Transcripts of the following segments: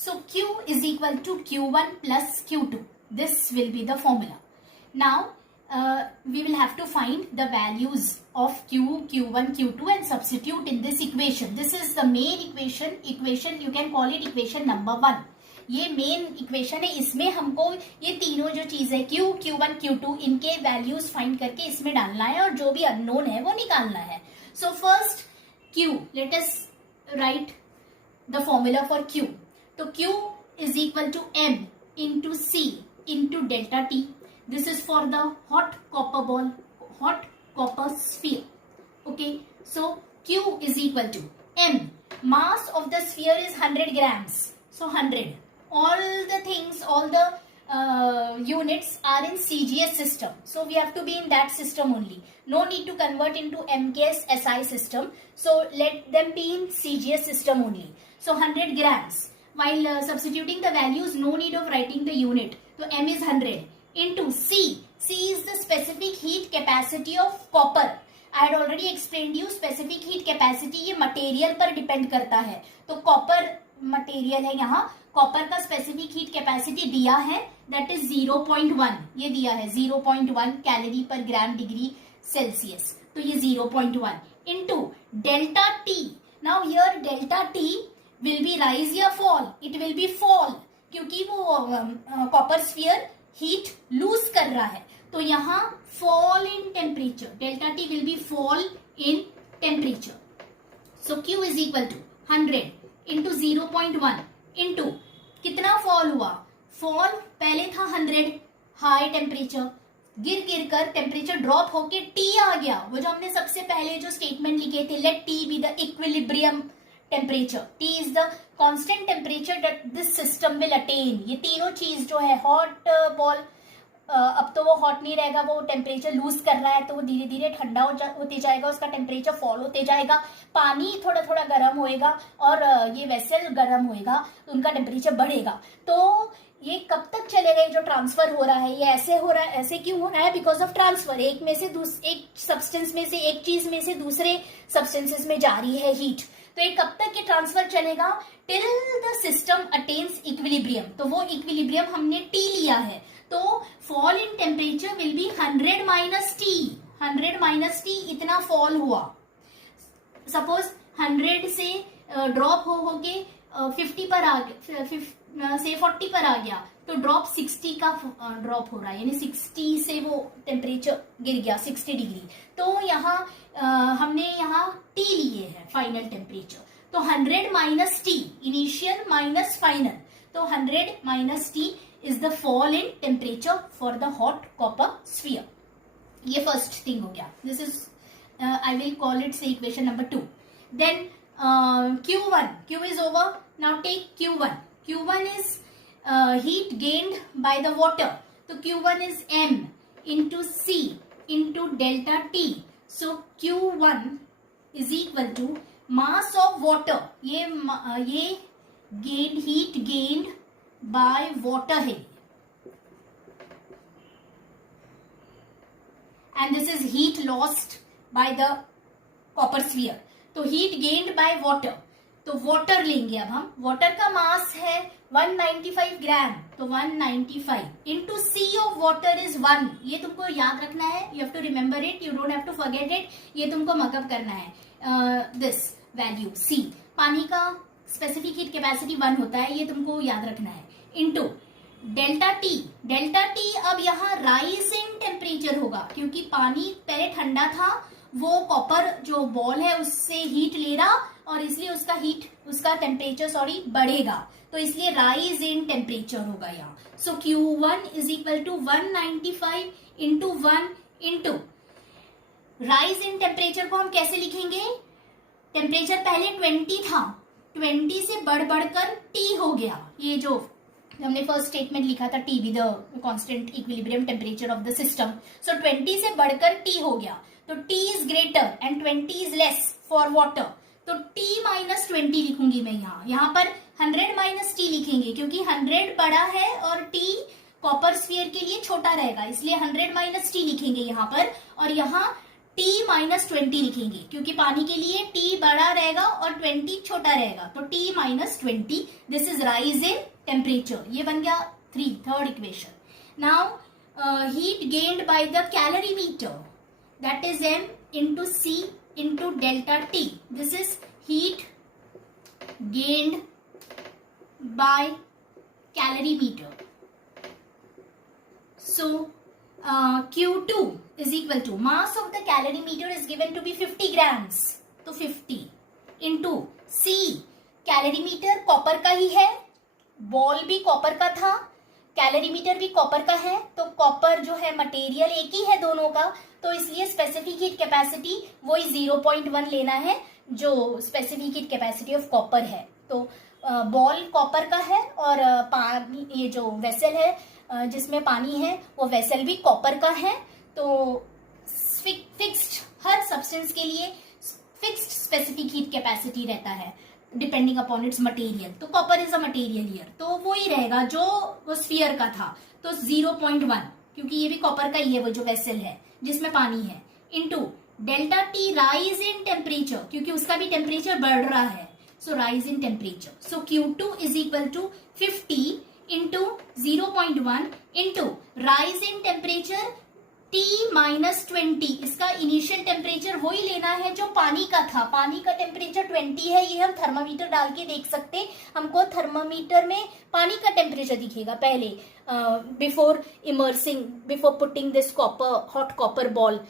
So Q is equal to Q1 plus Q2. This will be the formula. Now we will have to find the values of Q, Q1, Q2 and substitute in this equation. This is the main equation you can call it equation number 1. ये main equation है, इसमें हमको ये तीनों जो चीज है Q, Q1, Q2 इनके वैल्यूज फाइंड करके इसमें डालना है और जो भी अननोन है वो निकालना है. So first Q, let us right the formula for Q. तो Q is equal to M into C into delta T. This is for the hot copper ball, hot copper sphere. Okay, so Q is equal to M. Mass of the sphere is 100 grams. So 100. All the things, all the units are in CGS system. So we have to be in that system only. No need to convert into MKS SI system. So let them be in CGS system only. So 100 grams. While substituting the values, no need of writing the unit. So M is 100 into C. C is the specific heat capacity of copper. I had already explained you specific heat capacity ये material पर depend करता है. तो copper material है, यहाँ copper का specific heat capacity दिया है, दैट इज 0.1. ये दिया है 0.1 कैलोरी पर ग्राम डिग्री सेल्सियस. तो ये 0.1 into delta T. Now here delta T will be rise or fall. It will be fall क्योंकि वो कॉपर स्फीयर हीट लूज कर रहा है. तो यहाँ fall in temperature, delta T will be fall in temperature. So Q is equal to 100 into 0.1 into कितना fall हुआ. Fall पहले था 100 हाई टेम्परेचर, गिर गिर कर टेम्परेचर ड्रॉप होके T आ गया. वो जो हमने सबसे पहले जो स्टेटमेंट लिखे थे, let T be the equilibrium temperature. T is the constant temperature that this system will attain. ये तीनों चीज जो है, हॉट बॉल अब तो वो हॉट नहीं रहेगा, वो टेम्परेचर लूज कर रहा है तो वो धीरे धीरे ठंडा होते जाएगा, उसका टेम्परेचर फॉल होते जाएगा. पानी थोड़ा थोड़ा गर्म होएगा और ये वेसल गर्म होएगा तो उनका टेम्परेचर बढ़ेगा. तो ये कब तक चलेगा जो ट्रांसफर हो रहा है, ये ऐसे हो रहा है. ऐसे क्यों हो रहा है? Because of transfer. एक में से एक सब्सटेंस में से, एक चीज में से दूसरे सब्सटेंसेस में जा रही है हीट. तो ये कब तक ये ट्रांसफर चलेगा? Till the system attains equilibrium. तो वो इक्विलिब्रियम हमने T लिया है. तो fall in temperature will be 100 minus T. 100 minus T इतना फॉल हुआ. सपोज 100 से ड्रॉप हो के 50 पर आ गया, से 40 पर आ गया, तो ड्रॉप 60 का ड्रॉप हो रहा है, यानी 60 से वो टेम्परेचर गिर गया 60 डिग्री. तो यहाँ हमने यहाँ T लिए है फाइनल टेम्परेचर. तो 100 minus T, initial minus final. तो 100 minus T is the fall in temperature for the hot copper sphere. ये first thing हो गया. This is I will call it say equation number 2. Then Q1, Q is over. Now take Q1. Q1 is heat gained by the water. So Q1 is M into C into delta T. So Q1 is equal to mass of water. ये gained heat gained by water है, and this is heat lost by the copper sphere. तो heat gained by water. तो water लेंगे अब हम. water का मास है 195 ग्राम. तो 195 into C of water is 1. ये तुमको याद रखना है. you have to remember it, you don't have to forget it. ये तुमको मकअप करना है. this value C, पानी का स्पेसिफिक हीट कैपेसिटी 1 होता है, ये तुमको याद रखना है. Into delta T. Delta T अब यहाँ राइज इन टेम्परेचर होगा क्योंकि पानी पहले ठंडा था, वो कॉपर जो बॉल है उससे हीट ले रहा और इसलिए उसका टेम्परेचर बढ़ेगा. तो इसलिए राइज इन टेम्परेचर होगा यहाँ. So Q1 is equal to 195 into 1 into rise in temperature को हम कैसे लिखेंगे? टेम्परेचर पहले 20 था, 20 से बढ़कर T हो गया. ये जो हमने फर्स्ट स्टेटमेंट लिखा था, T be the constant equilibrium temperature of the system. So 20 से बढ़कर T हो गया. तो T is greater and 20 is less for water. तो T माइनस 20 लिखूंगी मैं यहाँ पर 100 माइनस T लिखेंगे क्योंकि 100 बड़ा है और T कॉपर स्फीयर के लिए छोटा रहेगा, इसलिए 100 माइनस T लिखेंगे यहाँ पर. और यहाँ t माइनस 20 लिखेंगे, क्योंकि पानी के लिए t बड़ा रहेगा और 20 छोटा रहेगा, तो t minus 20, this is rise in temperature. ये बन गया third equation. Now heat gained by the calorimeter, that is m into c into delta t, this is heat gained by calorimeter. So Q2 is equal to mass of the calorimeter is given to be 50 grams, तो 50 into C, calorimeter copper का ही है, ball भी copper का था, calorimeter भी copper का है, तो कॉपर जो है मटेरियल एक ही है दोनों का, तो इसलिए स्पेसिफिक हीट कैपेसिटी वही 0.1 लेना है जो specific heat capacity of copper है। तो बॉल कॉपर का है और पानी, ये जो वेसल है जिसमें पानी है वो वेसल भी कॉपर का है, तो फिक्स्ड हर सब्सटेंस के लिए फिक्स्ड स्पेसिफिक हीट कैपेसिटी रहता है डिपेंडिंग अपॉन इट्स मटेरियल। तो copper is a material here, तो वो ही रहेगा जो वो स्फीयर का था, तो 0.1, क्योंकि ये भी कॉपर का ही है वो जो वेसल है जिसमें पानी है, into delta T rise in temperature, क्योंकि उसका भी टेम्परेचर बढ़ रहा है, so rise in temperature. So Q2 is equal to 50 into 0.1 into rise in temperature T minus 20, इसका इनिशियल टेम्परेचर वही लेना है जो पानी का था, पानी का टेम्परेचर 20 है, ये हम थर्मामीटर डाल के देख सकते, हमको थर्मामीटर में पानी का टेम्परेचर दिखेगा पहले, before immersing, before putting this hot copper ball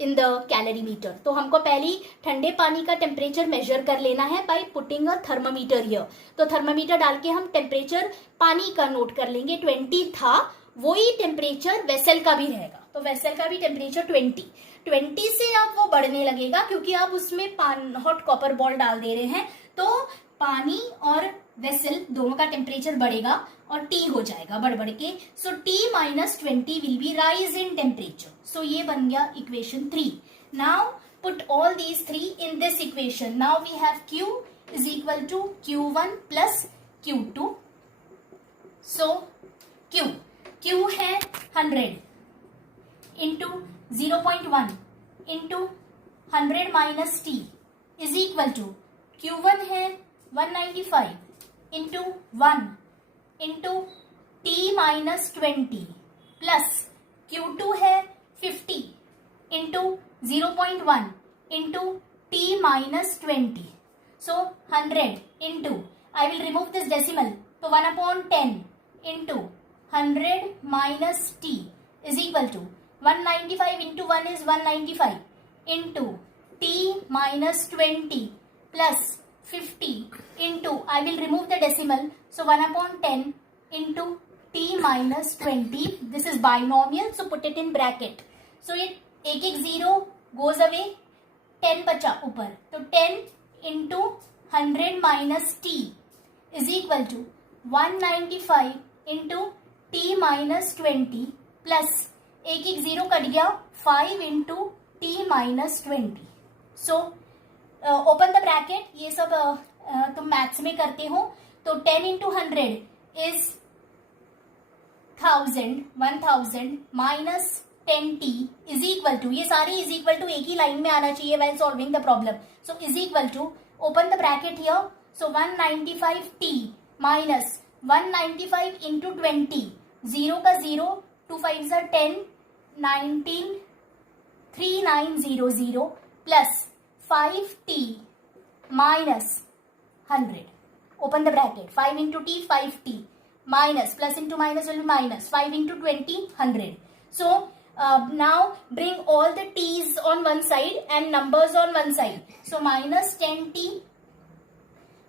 in the calorimeter. तो हमको पहले ठंडे पानी का टेम्परेचर मेजर कर लेना है by putting a thermometer here. तो थर्मामीटर डाल के हम टेम्परेचर पानी का नोट कर लेंगे, 20 था, वही टेम्परेचर वेसल का भी रहेगा, तो वेसल का भी टेम्परेचर 20 से अब वो बढ़ने लगेगा, क्योंकि आप उसमें हॉट कॉपर बॉल डाल दे रहे हैं, तो पानी और वेसल दोनों का टेम्परेचर बढ़ेगा और टी हो जाएगा बढ़ के, so T minus 20 will be rise in temperature. So ये बन गया equation 3। Now put all these 3 in this equation. Now we have Q is equal to Q1 plus Q2। So Q है 100 into 0.1 into 100 minus T is equal to Q1 है 195 into 1 into T minus 20 plus Q2 है 50 into 0.1 into T minus 20। So 100 into, I will remove this decimal, तो 1/10 into 100 minus T is equal to 195 into 1 is 195 into T minus 20 plus 50 into, I will remove the decimal, so 1/10 into t minus 20, this is binomial, so put it in bracket. So ये एक 0 goes away, 10 बचा ऊपर, तो 10 into 100 minus t is equal to 195 into t minus 20 plus एक 0 cut गया, 5 into t minus 20. So open the bracket, ये सब तुम मैथ्स में करते हो, तो 10 into 100 is 1000 minus 10t is equal to, ये सारे इज इक्वल टू एक ही लाइन में आना चाहिए while solving the problem, so is equal to, open the bracket here, so 195t minus 195 into 20, 0 का 0, 2 5 10, 19, 3900 plus 5t minus 100. Open the bracket. 5 into t, 5t minus, plus into minus will be minus. 5 into 20, 100. So now bring all the t's on one side and numbers on one side. So minus 10t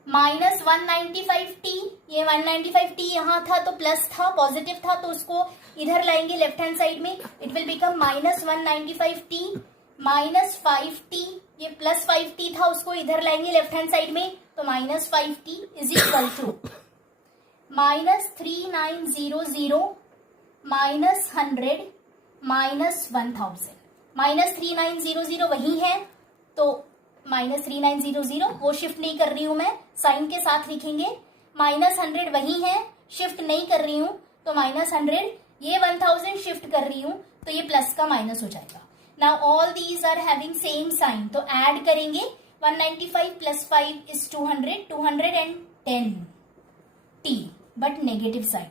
minus 195t. ये 195t यहाँ था तो plus था, positive था, तो उसको इधर लाएंगे लेफ्ट हैंड साइड में, it will become minus 195t minus 5t, ये प्लस 5t था, उसको इधर लाएंगे लेफ्ट हैंड साइड में, तो minus 5t is equal to minus 3900 minus 100 minus 1000। Minus 3900 वही है, तो माइनस 3900 वो शिफ्ट नहीं कर रही हूं मैं, साइन के साथ लिखेंगे, माइनस 100 वही है, शिफ्ट नहीं कर रही हूं, तो माइनस 100, ये 1000 शिफ्ट कर रही हूं, तो ये प्लस का माइनस हो जाएगा। Now all these are having same sign, तो ऐड करेंगे 195 plus 5 is 200, 210 t, but negative sign,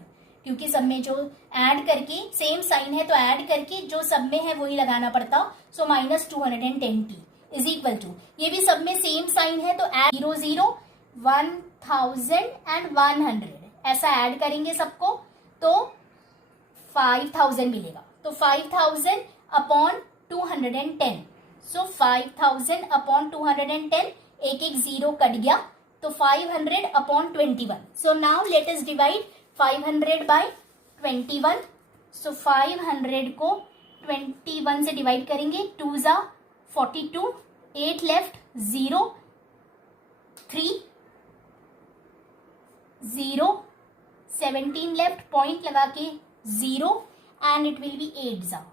क्योंकि सब में जो ऐड करके सेम साइन है तो ऐड करके जो सब में है वही लगाना पड़ता, सो minus 210t is equal to, ये भी सब में सेम साइन है तो ऐड 0 0 1000 एंड 100 ऐसा ऐड करेंगे सबको तो 5000 मिलेगा, तो 5000 अपॉन 210, सो 5000 अपॉन 210, एक एक जीरो कट गया तो 500 अपॉन 21, सो now let us divide 500 by 21, सो 500 को 21 से डिवाइड करेंगे, 2 जा 42, 8 लेफ्ट 0 3 0 17 लेफ्ट, पॉइंट लगा के 0 एंड इट विल बी 8 जा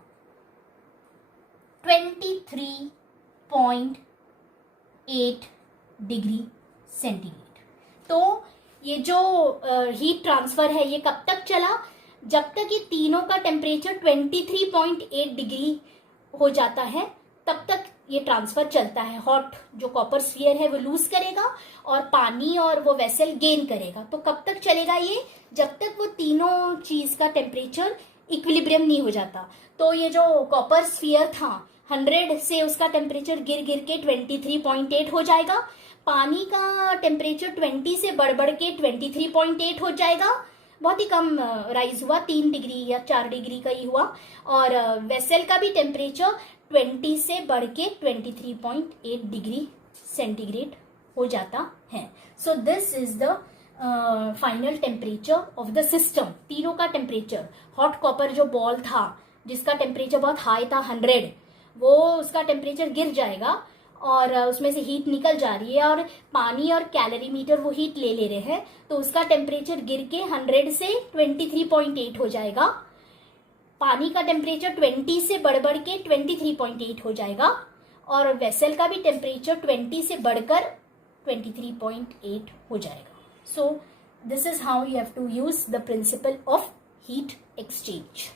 23.8 डिग्री सेंटीग्रेड। तो ये जो हीट ट्रांसफर है ये कब तक चला, जब तक ये तीनों का टेम्परेचर 23.8 डिग्री हो जाता है तब तक ये ट्रांसफर चलता है। हॉट जो कॉपर स्फीयर है वो लूज करेगा और पानी और वो वेसल गेन करेगा। तो कब तक चलेगा ये, जब तक वो तीनों चीज का टेम्परेचर इक्विलिब्रियम नहीं हो जाता। तो ये जो कॉपर स्फीयर था 100 से उसका टेम्परेचर गिर गिर के 23.8 हो जाएगा, पानी का टेम्परेचर 20 से बढ़ बढ़ के 23.8 हो जाएगा, बहुत ही कम राइज हुआ, 3 डिग्री या 4 डिग्री का ही हुआ, और वेसल का भी टेम्परेचर 20 से बढ़ के 23.8 डिग्री सेंटीग्रेड हो जाता है। सो this is the final temperature of the system. तीनों का टेम्परेचर, हॉट कॉपर जो बॉल था जिसका टेम्परेचर बहुत हाई था 100, वो उसका टेम्परेचर गिर जाएगा और उसमें से हीट निकल जा रही है, और पानी और कैलोरीमीटर वो हीट ले ले रहे हैं, तो उसका टेम्परेचर गिर के 100 से 23.8 हो जाएगा। पानी का टेम्परेचर 20 से बढ़ बढ़ के 23.8 हो जाएगा, और वेसल का भी टेम्परेचर 20 से बढ़कर 23.8 हो जाएगा। So this is how you have to use the principle of heat exchange.